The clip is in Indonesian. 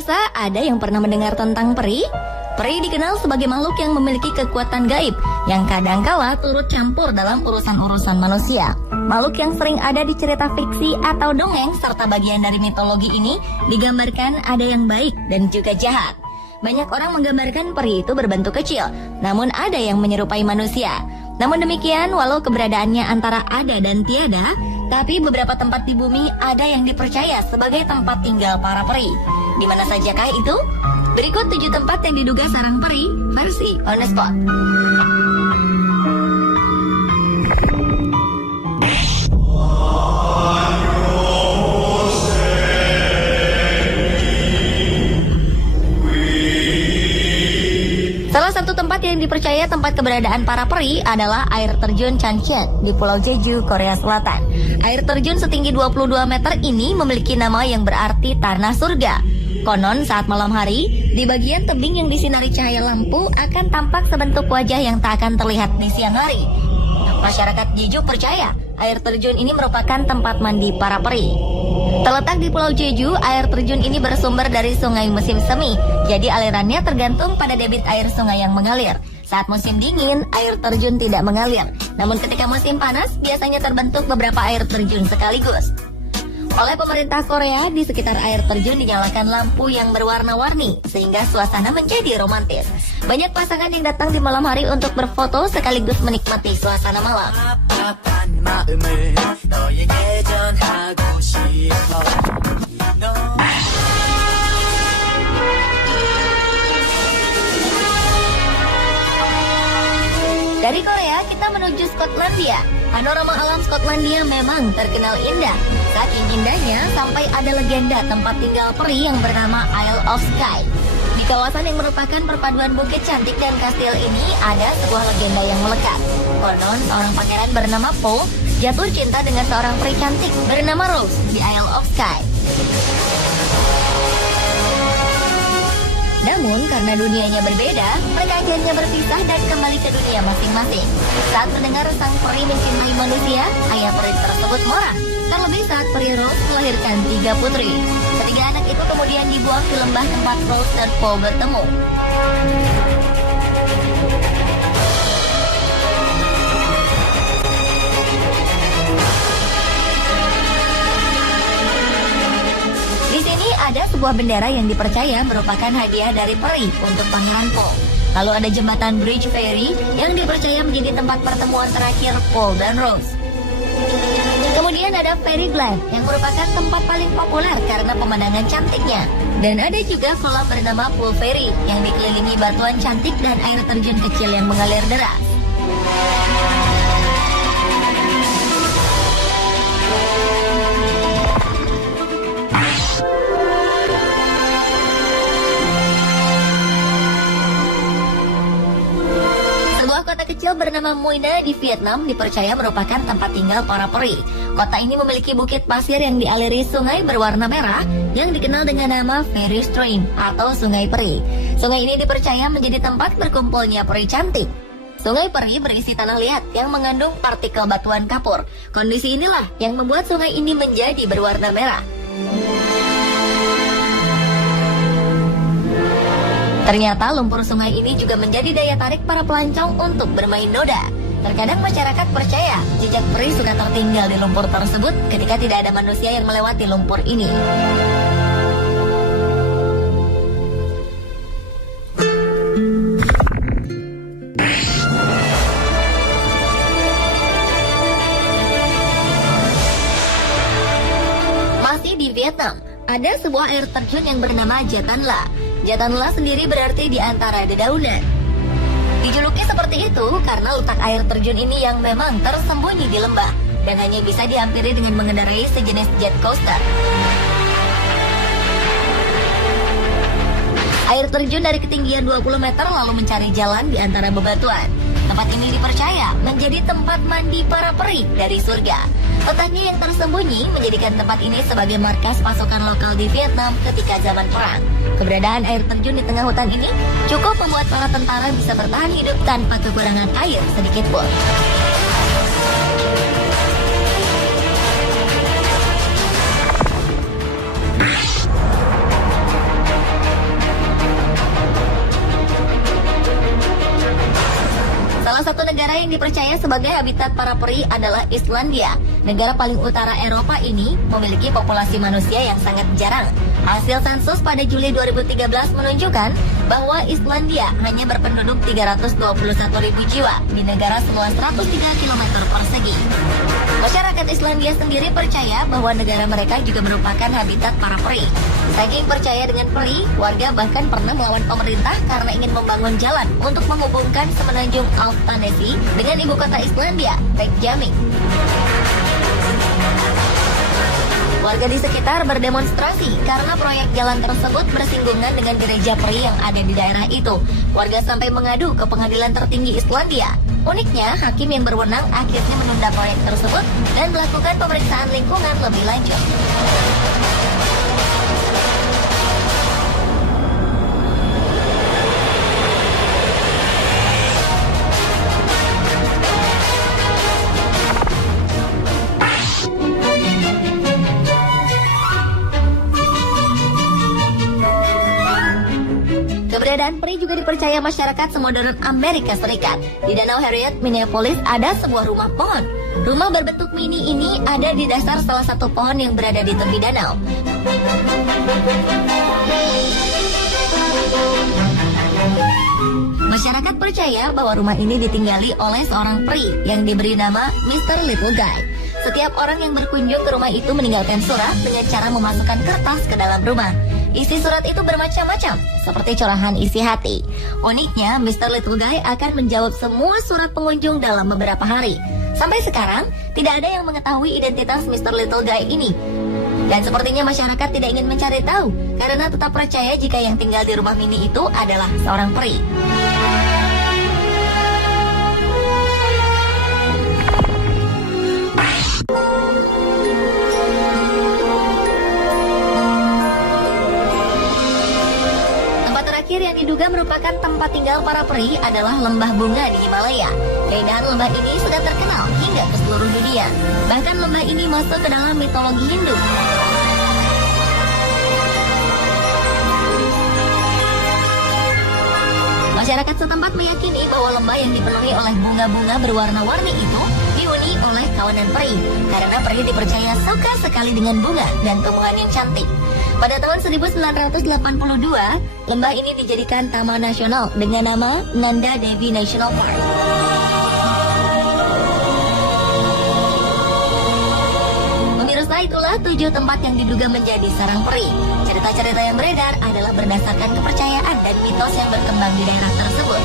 Pemirsa, ada yang pernah mendengar tentang peri? Peri dikenal sebagai makhluk yang memiliki kekuatan gaib yang kadangkala turut campur dalam urusan-urusan manusia. Makhluk yang sering ada di cerita fiksi atau dongeng serta bagian dari mitologi ini digambarkan ada yang baik dan juga jahat. Banyak orang menggambarkan peri itu berbentuk kecil, namun ada yang menyerupai manusia. Namun demikian, walau keberadaannya antara ada dan tiada, tapi beberapa tempat di bumi ada yang dipercaya sebagai tempat tinggal para peri. Di mana sajakah itu? Berikut 7 tempat yang diduga sarang peri versi On The Spot. Salah satu tempat yang dipercaya tempat keberadaan para peri adalah air terjun Chancheon di Pulau Jeju, Korea Selatan. Air terjun setinggi 22 meter ini memiliki nama yang berarti tanah surga. Konon saat malam hari, di bagian tebing yang disinari cahaya lampu akan tampak sebentuk wajah yang tak akan terlihat di siang hari. Masyarakat Jeju percaya air terjun ini merupakan tempat mandi para peri. Terletak di Pulau Jeju, air terjun ini bersumber dari sungai musim semi, jadi alirannya tergantung pada debit air sungai yang mengalir. Saat musim dingin, air terjun tidak mengalir. Namun ketika musim panas, biasanya terbentuk beberapa air terjun sekaligus. Oleh pemerintah Korea, di sekitar air terjun dinyalakan lampu yang berwarna-warni, sehingga suasana menjadi romantis. Banyak pasangan yang datang di malam hari untuk berfoto sekaligus menikmati suasana malam. Dari Korea, kita menuju Skotlandia. Panorama alam Skotlandia memang terkenal indah. Saking indahnya, sampai ada legenda tempat tinggal peri yang bernama Isle of Skye. Di kawasan yang merupakan perpaduan bukit cantik dan kastil ini, ada sebuah legenda yang melekat. Konon, seorang pangeran bernama Paul jatuh cinta dengan seorang peri cantik bernama Rose di Isle of Skye. Namun, karena dunianya berbeda, mereka akhirnya berpisah dan kembali ke dunia masing-masing. Saat mendengar sang peri mencintai manusia, ayah peri tersebut marah. Terlebih saat peri Rose melahirkan 3 putri. Ketiga anak itu kemudian dibuang di lembah tempat Rose dan Paul bertemu. Di sini ada sebuah bendera yang dipercaya merupakan hadiah dari peri untuk Pangeran Paul. Lalu ada jembatan Bridge Ferry yang dipercaya menjadi tempat pertemuan terakhir Paul dan Rose. Kemudian ada Fairyland yang merupakan tempat paling populer karena pemandangan cantiknya. Dan ada juga kolam bernama Pool Fairy yang dikelilingi batuan cantik dan air terjun kecil yang mengalir deras. Kota kecil bernama Mui Na di Vietnam dipercaya merupakan tempat tinggal para peri. Kota ini memiliki bukit pasir yang dialiri sungai berwarna merah yang dikenal dengan nama Fairy Stream atau Sungai Peri. Sungai ini dipercaya menjadi tempat berkumpulnya peri cantik. Sungai Peri berisi tanah liat yang mengandung partikel batuan kapur. Kondisi inilah yang membuat sungai ini menjadi berwarna merah. Ternyata lumpur sungai ini juga menjadi daya tarik para pelancong untuk bermain noda. Terkadang masyarakat percaya jejak peri suka tertinggal di lumpur tersebut ketika tidak ada manusia yang melewati lumpur ini. Masih di Vietnam, ada sebuah air terjun yang bernama Jatan La. Jatan La sendiri berarti di antara dedaunan. Dijuluki seperti itu karena letak air terjun ini yang memang tersembunyi di lembah dan hanya bisa dihampiri dengan mengendarai sejenis jet coaster. Air terjun dari ketinggian 20 meter lalu mencari jalan di antara bebatuan. Tempat ini dipercaya menjadi tempat mandi para peri dari surga. Letaknya yang tersembunyi menjadikan tempat ini sebagai markas pasukan lokal di Vietnam ketika zaman perang. Keberadaan air terjun di tengah hutan ini cukup membuat para tentara bisa bertahan hidup tanpa kekurangan air sedikit pun. dipercaya sebagai habitat para peri adalah Islandia. Negara paling utara Eropa ini memiliki populasi manusia yang sangat jarang. Hasil sensus pada Juli 2013 menunjukkan bahwa Islandia hanya berpenduduk 321.000 jiwa di negara seluas 103 km persegi. Masyarakat Islandia sendiri percaya bahwa negara mereka juga merupakan habitat para peri. Saking percaya dengan peri, warga bahkan pernah melawan pemerintah karena ingin membangun jalan untuk menghubungkan semenanjung Álftanesi dengan ibu kota Islandia, Reykjavik. Warga di sekitar berdemonstrasi karena proyek jalan tersebut bersinggungan dengan gereja peri yang ada di daerah itu. Warga sampai mengadu ke pengadilan tertinggi Islandia. Uniknya, hakim yang berwenang akhirnya menunda proyek tersebut dan melakukan pemeriksaan lingkungan lebih lanjut. Keberadaan peri juga dipercaya masyarakat semodern Amerika Serikat. Di Danau Harriet, Minneapolis, ada sebuah rumah pohon. Rumah berbentuk mini ini ada di dasar salah satu pohon yang berada di tepi danau. Masyarakat percaya bahwa rumah ini ditinggali oleh seorang peri yang diberi nama Mr. Little Guy. Setiap orang yang berkunjung ke rumah itu meninggalkan surat dengan cara memasukkan kertas ke dalam rumah. Isi surat itu bermacam-macam, seperti curahan isi hati. Uniknya, Mr. Little Guy akan menjawab semua surat pengunjung dalam beberapa hari. Sampai sekarang, tidak ada yang mengetahui identitas Mr. Little Guy ini. Dan sepertinya masyarakat tidak ingin mencari tahu, karena tetap percaya jika yang tinggal di rumah mini itu adalah seorang peri. Yang diduga merupakan tempat tinggal para peri adalah lembah bunga di Himalaya. Keindahan lembah ini sudah terkenal hingga ke seluruh dunia. Bahkan lembah ini masuk ke dalam mitologi Hindu. Masyarakat setempat meyakini bahwa lembah yang dipenuhi oleh bunga-bunga berwarna-warni itu dihuni oleh kawanan peri, karena peri dipercaya suka sekali dengan bunga dan tumbuhan yang cantik. Pada tahun 1982, lembah ini dijadikan taman nasional dengan nama Nanda Devi National Park. Pemirsa, itulah 7 tempat yang diduga menjadi sarang peri. Cerita-cerita yang beredar adalah berdasarkan kepercayaan dan mitos yang berkembang di daerah tersebut.